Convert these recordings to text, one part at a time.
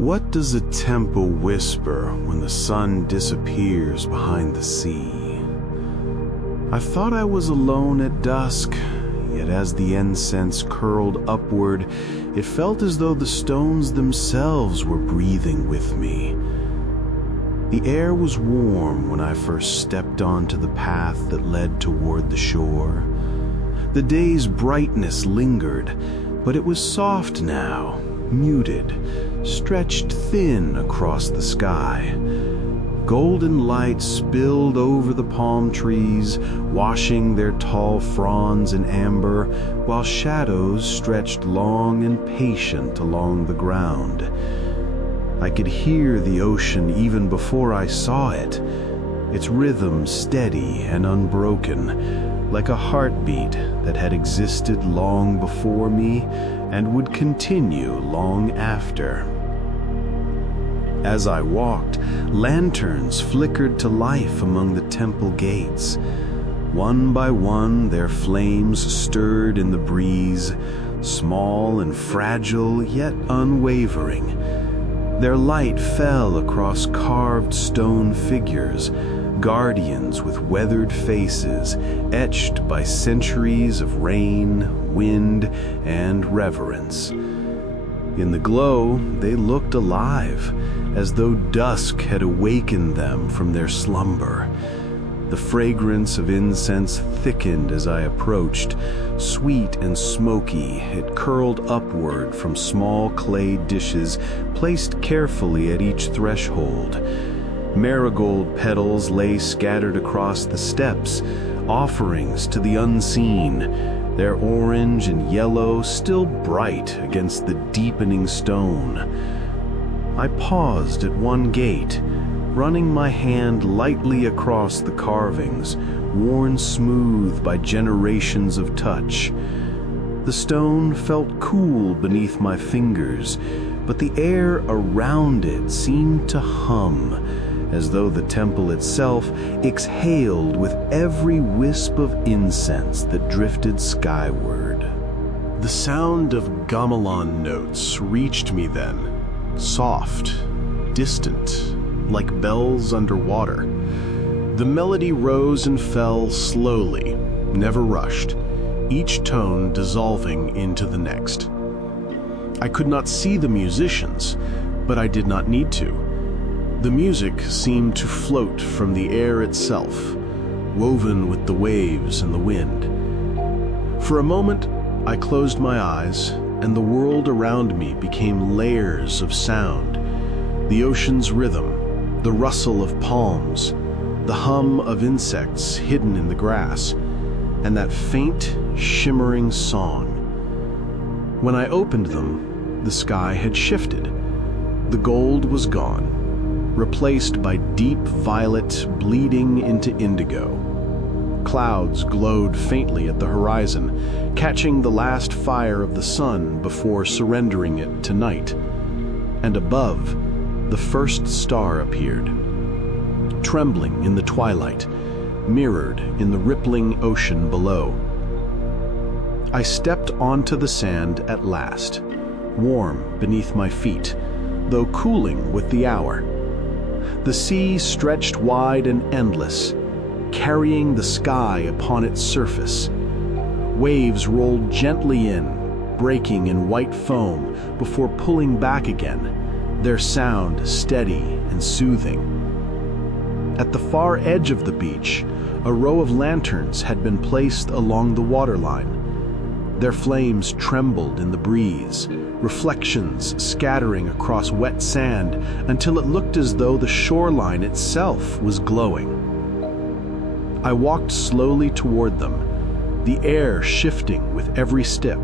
What does a temple whisper when the sun disappears behind the sea? I thought I was alone at dusk, yet as the incense curled upward, it felt as though the stones themselves were breathing with me. The air was warm when I first stepped onto the path that led toward the shore. The day's brightness lingered, but it was soft now, muted, stretched thin across the sky. Golden light spilled over the palm trees, washing their tall fronds in amber, while shadows stretched long and patient along the ground. I could hear the ocean even before I saw it, its rhythm steady and unbroken, like a heartbeat that had existed long before me and would continue long after. As I walked, lanterns flickered to life among the temple gates. One by one, their flames stirred in the breeze, small and fragile yet unwavering. Their light fell across carved stone figures, guardians with weathered faces, etched by centuries of rain, wind, and reverence. In the glow, they looked alive, as though dusk had awakened them from their slumber. The fragrance of incense thickened as I approached. Sweet and smoky, it curled upward from small clay dishes placed carefully at each threshold. Marigold petals lay scattered across the steps, offerings to the unseen, their orange and yellow still bright against the deepening stone. I paused at one gate, running my hand lightly across the carvings, worn smooth by generations of touch. The stone felt cool beneath my fingers, but the air around it seemed to hum, as though the temple itself exhaled with every wisp of incense that drifted skyward. The sound of gamelan notes reached me then, soft, distant, like bells underwater. The melody rose and fell slowly, never rushed, each tone dissolving into the next. I could not see the musicians, but I did not need to. The music seemed to float from the air itself, woven with the waves and the wind. For a moment, I closed my eyes, and the world around me became layers of sound. The ocean's rhythm, the rustle of palms, the hum of insects hidden in the grass, and that faint, shimmering song. When I opened them, the sky had shifted. The gold was gone, replaced by deep violet bleeding into indigo. Clouds glowed faintly at the horizon, catching the last fire of the sun before surrendering it to night. And above, the first star appeared, trembling in the twilight, mirrored in the rippling ocean below. I stepped onto the sand at last, warm beneath my feet, though cooling with the hour. The sea stretched wide and endless, carrying the sky upon its surface. Waves rolled gently in, breaking in white foam before pulling back again, their sound steady and soothing. At the far edge of the beach, a row of lanterns had been placed along the waterline. Their flames trembled in the breeze, reflections scattering across wet sand until it looked as though the shoreline itself was glowing. I walked slowly toward them, the air shifting with every step.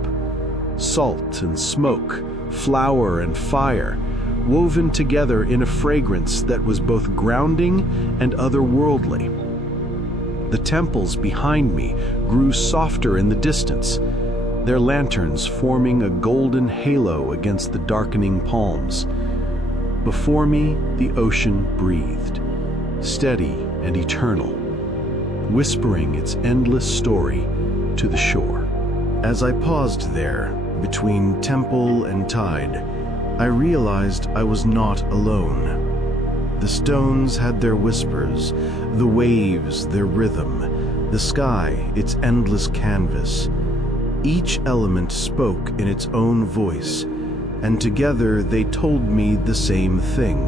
Salt and smoke, flour and fire, woven together in a fragrance that was both grounding and otherworldly. The temples behind me grew softer in the distance, their lanterns forming a golden halo against the darkening palms. Before me, the ocean breathed, steady and eternal, whispering its endless story to the shore. As I paused there, between temple and tide, I realized I was not alone. The stones had their whispers, the waves their rhythm, the sky its endless canvas. Each element spoke in its own voice, and together they told me the same thing,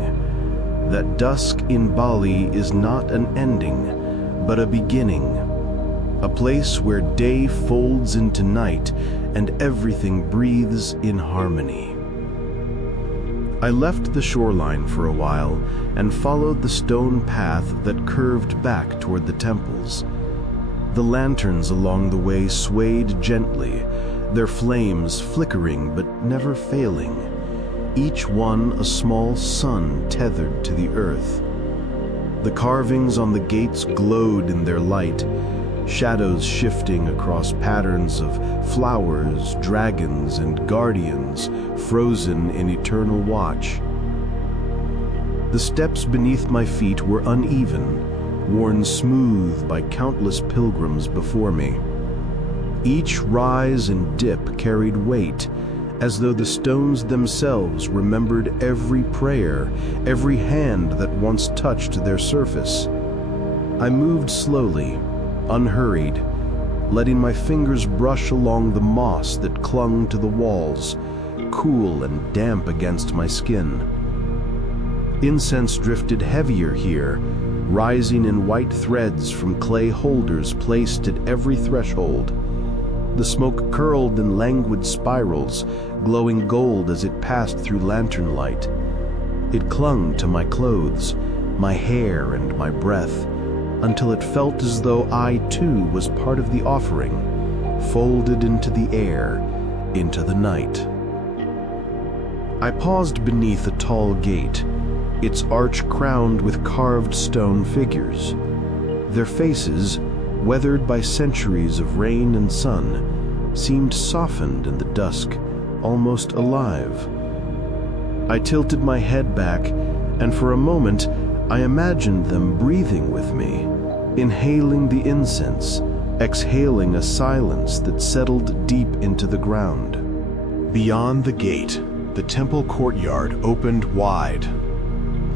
that dusk in Bali is not an ending, but a beginning, a place where day folds into night and everything breathes in harmony. I left the shoreline for a while and followed the stone path that curved back toward the temples. The lanterns along the way swayed gently, their flames flickering but never failing, each one a small sun tethered to the earth. The carvings on the gates glowed in their light, shadows shifting across patterns of flowers, dragons, and guardians frozen in eternal watch. The steps beneath my feet were uneven, worn smooth by countless pilgrims before me. Each rise and dip carried weight, as though the stones themselves remembered every prayer, every hand that once touched their surface. I moved slowly, unhurried, letting my fingers brush along the moss that clung to the walls, cool and damp against my skin. Incense drifted heavier here, rising in white threads from clay holders placed at every threshold. The smoke curled in languid spirals, glowing gold as it passed through lantern light. It clung to my clothes, my hair, and my breath, until it felt as though I too was part of the offering, folded into the air, into the night. I paused beneath a tall gate, its arch crowned with carved stone figures. Their faces, weathered by centuries of rain and sun, seemed softened in the dusk, almost alive. I tilted my head back, and for a moment I imagined them breathing with me, inhaling the incense, exhaling a silence that settled deep into the ground. Beyond the gate, the temple courtyard opened wide.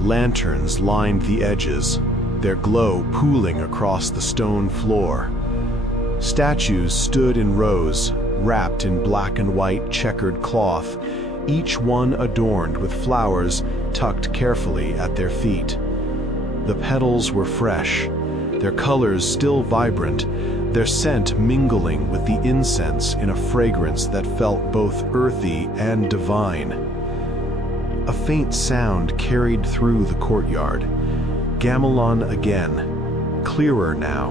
Lanterns lined the edges, their glow pooling across the stone floor. Statues stood in rows, wrapped in black and white checkered cloth, each one adorned with flowers tucked carefully at their feet. The petals were fresh, their colors still vibrant, their scent mingling with the incense in a fragrance that felt both earthy and divine. A faint sound carried through the courtyard. Gamelan again, clearer now.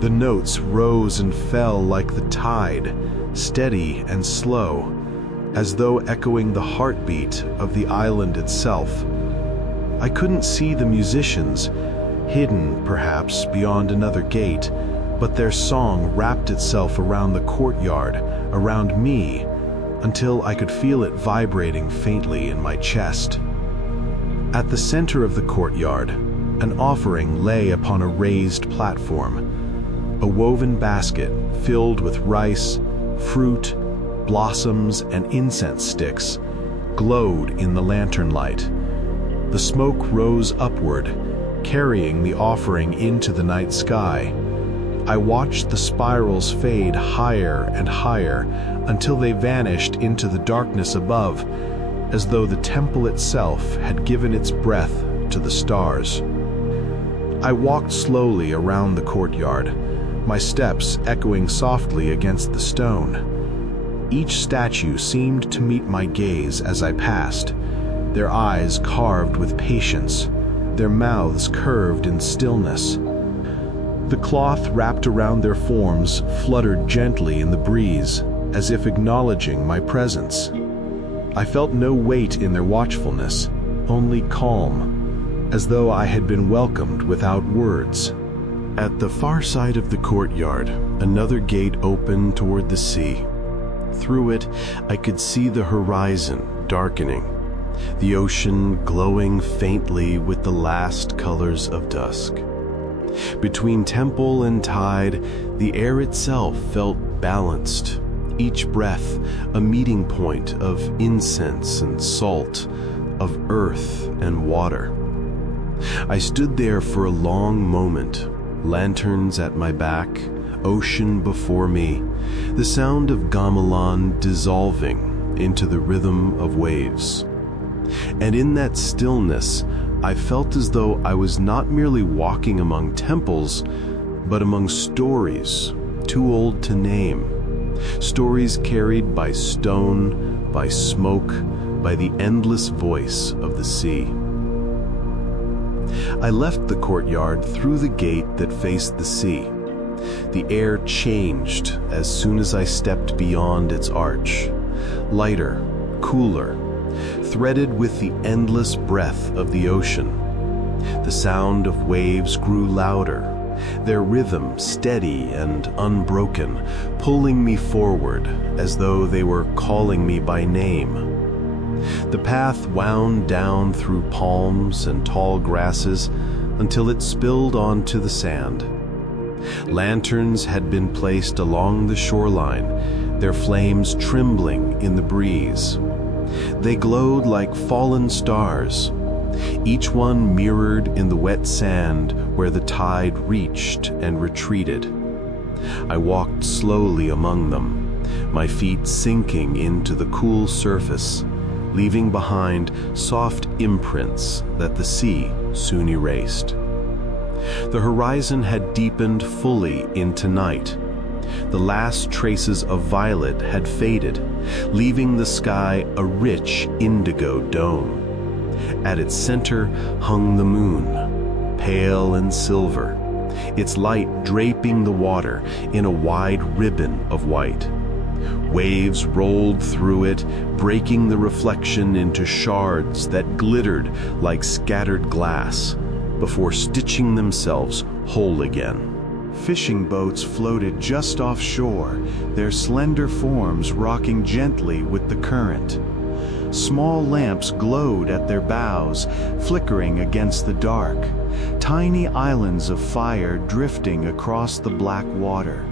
The notes rose and fell like the tide, steady and slow, as though echoing the heartbeat of the island itself. I couldn't see the musicians, hidden perhaps beyond another gate, but their song wrapped itself around the courtyard, around me, until I could feel it vibrating faintly in my chest. At the center of the courtyard, an offering lay upon a raised platform. A woven basket filled with rice, fruit, blossoms, and incense sticks glowed in the lantern light. The smoke rose upward, carrying the offering into the night sky. I watched the spirals fade higher and higher until they vanished into the darkness above, as though the temple itself had given its breath to the stars. I walked slowly around the courtyard, my steps echoing softly against the stone. Each statue seemed to meet my gaze as I passed, their eyes carved with patience, their mouths curved in stillness. The cloth wrapped around their forms fluttered gently in the breeze, as if acknowledging my presence. I felt no weight in their watchfulness, only calm, as though I had been welcomed without words. At the far side of the courtyard, another gate opened toward the sea. Through it, I could see the horizon darkening, the ocean glowing faintly with the last colors of dusk. Between temple and tide, the air itself felt balanced, each breath a meeting point of incense and salt, of earth and water. I stood there for a long moment, lanterns at my back, ocean before me, the sound of gamelan dissolving into the rhythm of waves. And in that stillness, I felt as though I was not merely walking among temples, but among stories too old to name. Stories carried by stone, by smoke, by the endless voice of the sea. I left the courtyard through the gate that faced the sea. The air changed as soon as I stepped beyond its arch. Lighter, cooler, threaded with the endless breath of the ocean. The sound of waves grew louder, their rhythm steady and unbroken, pulling me forward as though they were calling me by name. The path wound down through palms and tall grasses until it spilled onto the sand. Lanterns had been placed along the shoreline, their flames trembling in the breeze. They glowed like fallen stars, each one mirrored in the wet sand where the tide reached and retreated. I walked slowly among them, my feet sinking into the cool surface, leaving behind soft imprints that the sea soon erased. The horizon had deepened fully into night. The last traces of violet had faded, leaving the sky a rich indigo dome. At its center hung the moon, pale and silver, its light draping the water in a wide ribbon of white. Waves rolled through it, breaking the reflection into shards that glittered like scattered glass, before stitching themselves whole again. Fishing boats floated just offshore, their slender forms rocking gently with the current. Small lamps glowed at their bows, flickering against the dark, tiny islands of fire drifting across the black water.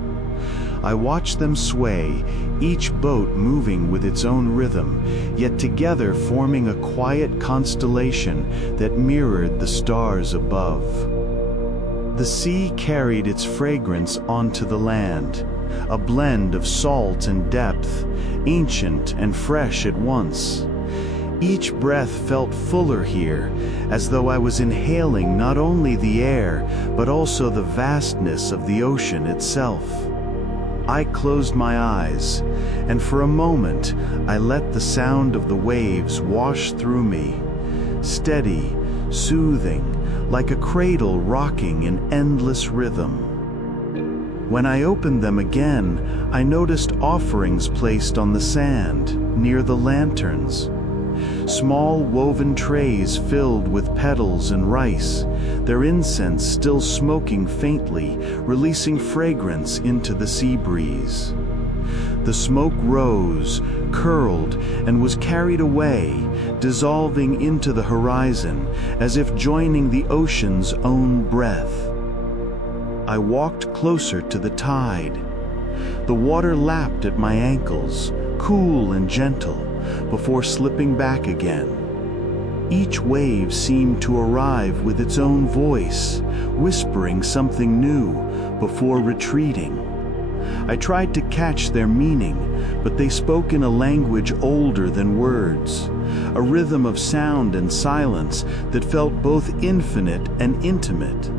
I watched them sway, each boat moving with its own rhythm, yet together forming a quiet constellation that mirrored the stars above. The sea carried its fragrance onto the land, a blend of salt and depth, ancient and fresh at once. Each breath felt fuller here, as though I was inhaling not only the air, but also the vastness of the ocean itself. I closed my eyes, and for a moment I let the sound of the waves wash through me, steady, soothing, like a cradle rocking in endless rhythm. When I opened them again, I noticed offerings placed on the sand, near the lanterns. Small woven trays filled with petals and rice, their incense still smoking faintly, releasing fragrance into the sea breeze. The smoke rose, curled, and was carried away, dissolving into the horizon, as if joining the ocean's own breath. I walked closer to the tide. The water lapped at my ankles, cool and gentle, before slipping back again. Each wave seemed to arrive with its own voice, whispering something new before retreating. I tried to catch their meaning, but they spoke in a language older than words, a rhythm of sound and silence that felt both infinite and intimate.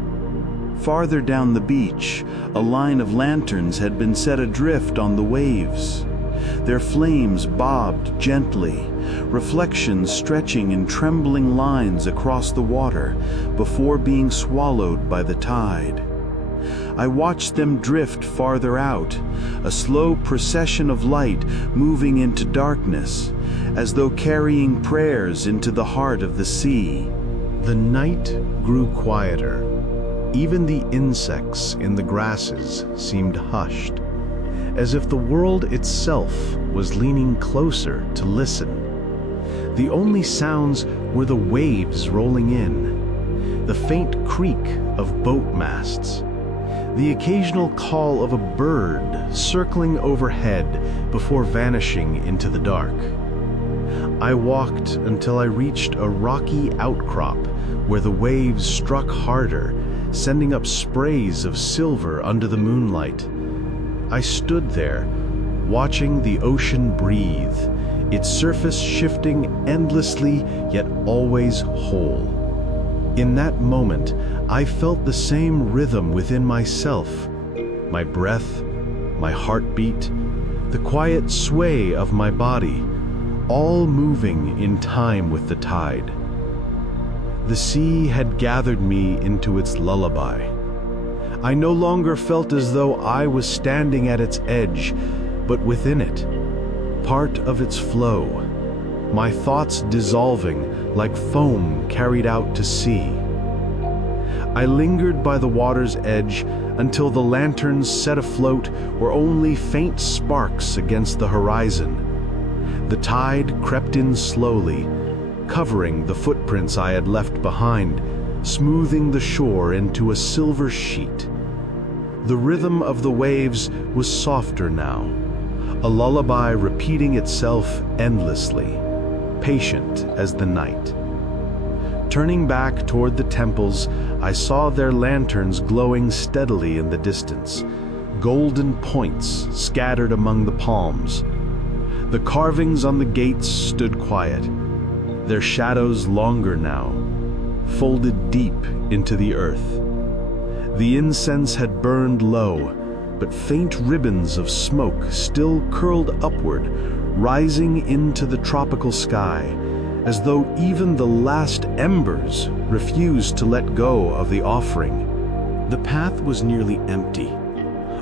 Farther down the beach, a line of lanterns had been set adrift on the waves. Their flames bobbed gently, reflections stretching in trembling lines across the water before being swallowed by the tide. I watched them drift farther out, a slow procession of light moving into darkness, as though carrying prayers into the heart of the sea. The night grew quieter. Even the insects in the grasses seemed hushed, as if the world itself was leaning closer to listen. The only sounds were the waves rolling in, the faint creak of boat masts, the occasional call of a bird circling overhead before vanishing into the dark. I walked until I reached a rocky outcrop where the waves struck harder, sending up sprays of silver under the moonlight. I stood there, watching the ocean breathe, its surface shifting endlessly yet always whole. In that moment, I felt the same rhythm within myself, my breath, my heartbeat, the quiet sway of my body, all moving in time with the tide. The sea had gathered me into its lullaby. I no longer felt as though I was standing at its edge, but within it, part of its flow, my thoughts dissolving like foam carried out to sea. I lingered by the water's edge until the lanterns set afloat were only faint sparks against the horizon. The tide crept in slowly, covering the footprints I had left behind, smoothing the shore into a silver sheet. The rhythm of the waves was softer now, a lullaby repeating itself endlessly, patient as the night. Turning back toward the temples, I saw their lanterns glowing steadily in the distance, golden points scattered among the palms. The carvings on the gates stood quiet, their shadows longer now, folded deep into the earth. The incense had burned low, but faint ribbons of smoke still curled upward, rising into the tropical sky, as though even the last embers refused to let go of the offering. The path was nearly empty.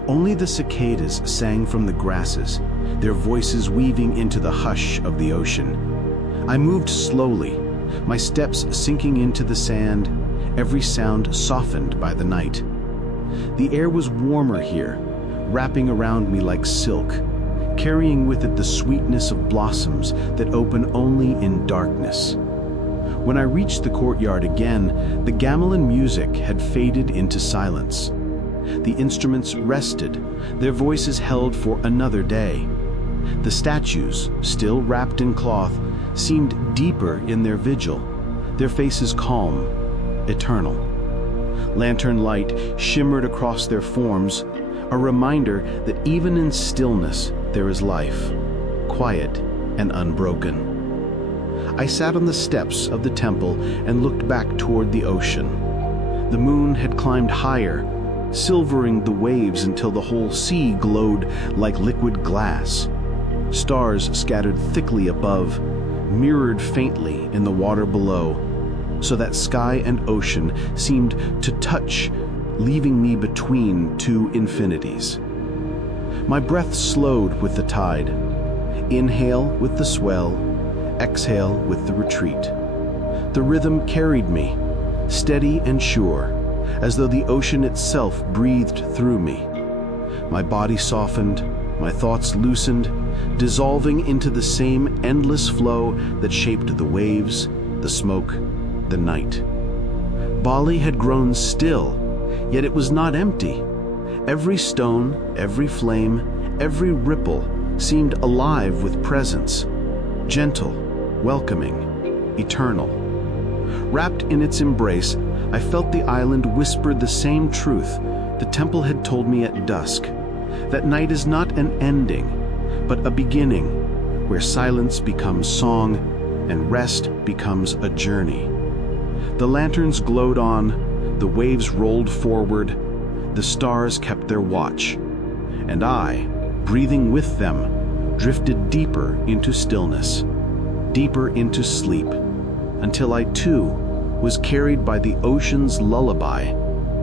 Only the cicadas sang from the grasses, their voices weaving into the hush of the ocean. I moved slowly, my steps sinking into the sand, every sound softened by the night. The air was warmer here, wrapping around me like silk, carrying with it the sweetness of blossoms that open only in darkness. When I reached the courtyard again, the gamelan music had faded into silence. The instruments rested, their voices held for another day. The statues, still wrapped in cloth, seemed deeper in their vigil, their faces calm, eternal. Lantern light shimmered across their forms, a reminder that even in stillness there is life, quiet and unbroken. I sat on the steps of the temple and looked back toward the ocean. The moon had climbed higher, silvering the waves until the whole sea glowed like liquid glass. Stars scattered thickly above, mirrored faintly in the water below, so that sky and ocean seemed to touch, leaving me between two infinities. My breath slowed with the tide. Inhale with the swell, exhale with the retreat. The rhythm carried me, steady and sure, as though the ocean itself breathed through me. My body softened, my thoughts loosened, dissolving into the same endless flow that shaped the waves, the smoke, the night. Bali had grown still, yet it was not empty. Every stone, every flame, every ripple seemed alive with presence, gentle, welcoming, eternal. Wrapped in its embrace, I felt the island whisper the same truth the temple had told me at dusk, that night is not an ending, but a beginning, where silence becomes song and rest becomes a journey. The lanterns glowed on, the waves rolled forward, the stars kept their watch, and I, breathing with them, drifted deeper into stillness, deeper into sleep, until I too was carried by the ocean's lullaby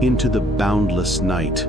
into the boundless night.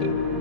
you.